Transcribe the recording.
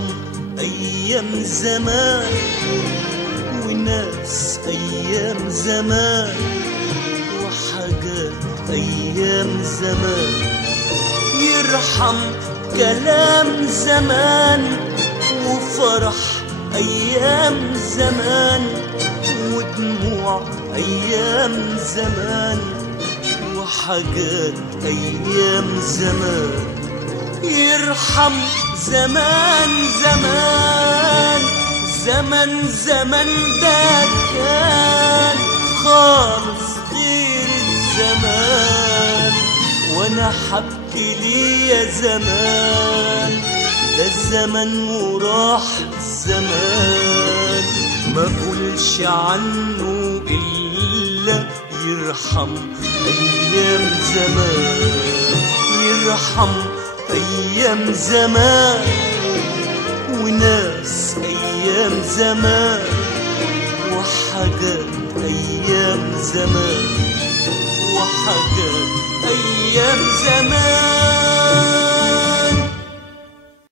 يرحم أيام زمان وناس أيام زمان وحاجات أيام زمان. يرحم كلام زمان وفرح أيام زمان ودموع أيام زمان وحاجات أيام زمان. يرحم زمان زمان زمن زمن ده كان خالص غير الزمان. وانا حبكي ليه يا زمان ده الزمن وراح الزمان. ما اقولش عنه الا يرحم ايام زمان. يرحم أيام زمان وناس أيام زمان وحاجات أيام زمان وحاجات أيام زمان.